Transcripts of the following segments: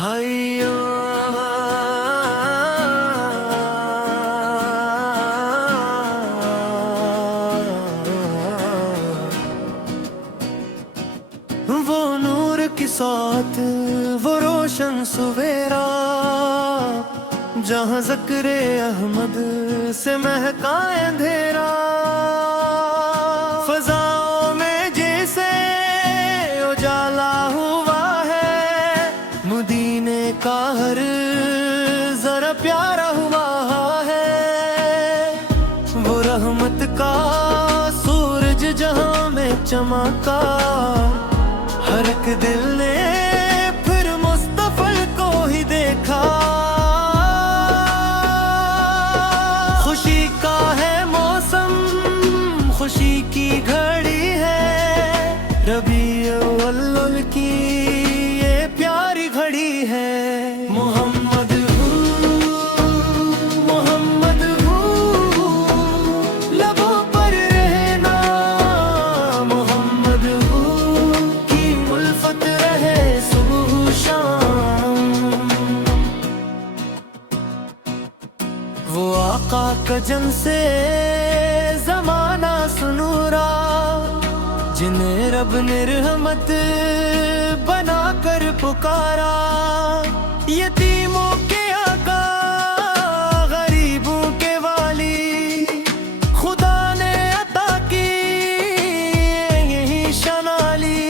हाइयो वो नूर की साथ वो रोशन सवेरा, जहाँ ज़िक्र अहमद से महका अंधेरा। फजाओं में जैसे उजाला हुआ है, मदीने का हर जरा प्यारा हुआ है। वो रहमत का सूरज जहाँ में चमका, हर एक दिल ने फिर मुस्तफा को ही देखा। खुशी का है मौसम, खुशी की घड़ी है, रबीउल की ये प्यारी घड़ी है। मोहम्मद मोहम्मद लबों पर रहना, मोहम्मद की उल्फत रहे सुबह शाम। वो आका का जन से जमाना सुनूरा, जिन्हें रब ने रहमत बना कर पुकारा। यतीमों के आका, गरीबों के वाली, खुदा ने अता की यही शनाली।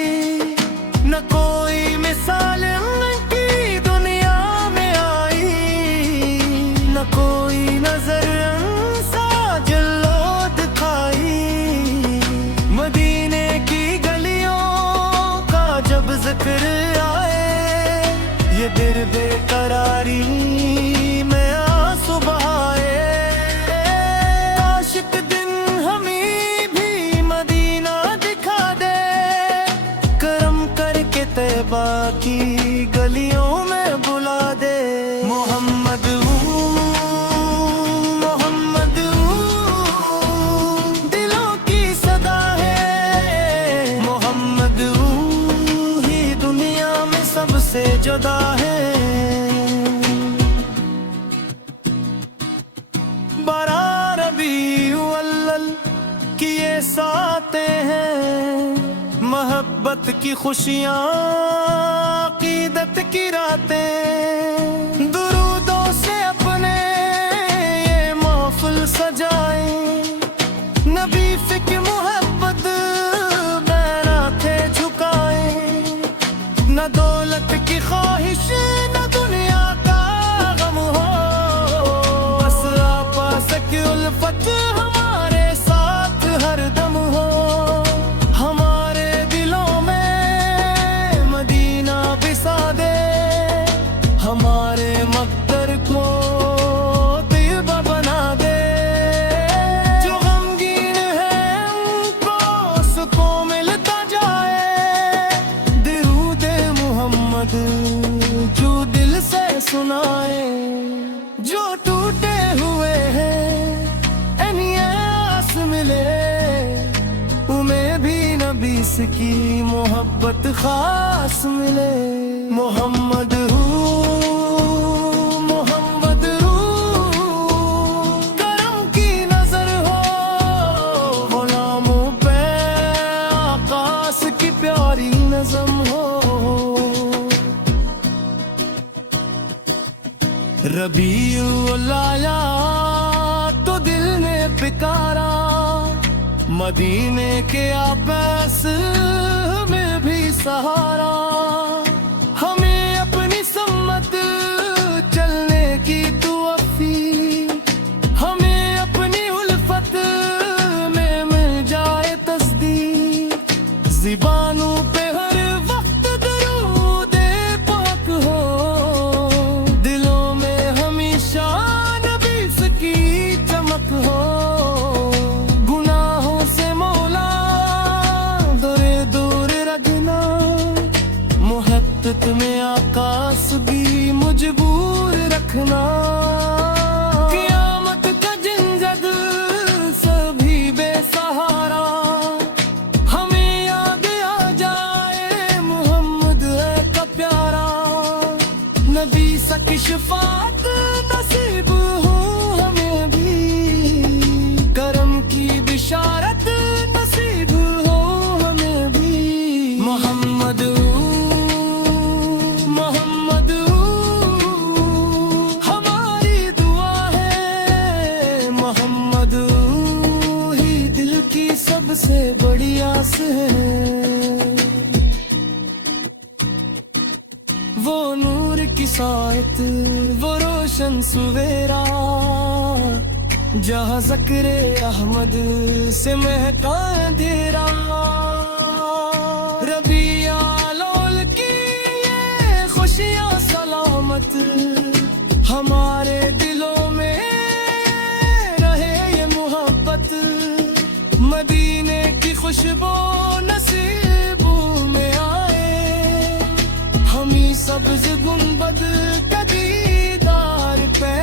न कोई मिसाल उनकी दुनिया में आई, न कोई नजर सा जल्लो दिखाई। मदीने की गलियों का जब जिक्र आए, ये दिल बेकरारी में आंसू बहाए। काश एक दिन हमें भी मदीना दिखा दे, करम करके तैबा की गलियों में बुला दे। मोहम्मद मोहम्मद दिलों की सदा है, मोहम्मद ही दुनिया में सबसे जुदा है। बरा रबीउल की ये साते हैं, मोहब्बत की खुशियाँ अकीदत की रातें। दुरूदों से अपने ये महफिल सजाए, नबी फिक्र मोहब्बत बैराते झुकाए। न दौलत की ख्वाहिश न दुनिया का गम हो, बस आपस की उल्फत हमारे साथ हर दम हो। हमारे दिलों में मदीना बसा दे, हमारे मकदर को तैयबा बना दे। जो गमगीन है उनको सुकून मिलता जाए, दिरूदे मोहम्मद जो दिल से सुनाए। जो टूटे हुए हैं एनियास मिले, उन्हें भी नबी से की मोहब्बत खास मिले। मोहम्मद मोहम्मद करम की नजर हो, गुलामों पे आकाश की प्यारी नज़म हो। रबीउल आया तो दिल ने पिकारा, मदीने के आबास में भी सहारा। हमें अपनी सम्मत चलने की तुअफ़ी, हमें अपनी उल्फत में मिल जाए तस्दीक। ज़ुबानों पे हर वक्त दरूदे पाक हो, दिलों में हमेशा नबी की चमक हो। गुनाहों से मौला दूर दूर रखना, मुहब्बत में आकाश भी मजबूर रखना। क़यामत का जिंजद सभी बेसहारा, हमें याद आ जाए मोहम्मद का प्यारा। नबी सकी शफात नसीब हो हमें भी, करम की बिशारत नसीब हो हमें भी। मोहम्मद मोहम्मद हमारी दुआ है, मोहम्मद ही दिल की सबसे बड़ी आस है। वो नूर की सायत वो रोशन सवेरा, जहाँ ज़िक्र अहमद से महका अंधेरा। रबिया लोल की ये खुशियाँ सलामत, हमारे दिलों में रहे ये मोहब्बत। मदीने की खुशबू नसीबों में आए, हमी सब्ज गुंबद का दीदार पे।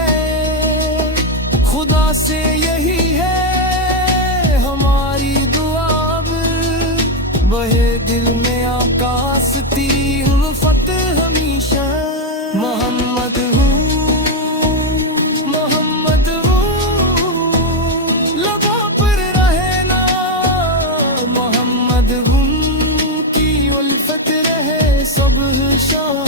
खुदा से यही है हमारी दुआ, बहे दिल में आकाशती उल्फत हमेशा। मोहम्मद मोहम्मद लबों पर रहे ना, मोहम्मद की उल्फत रहे सब शाम।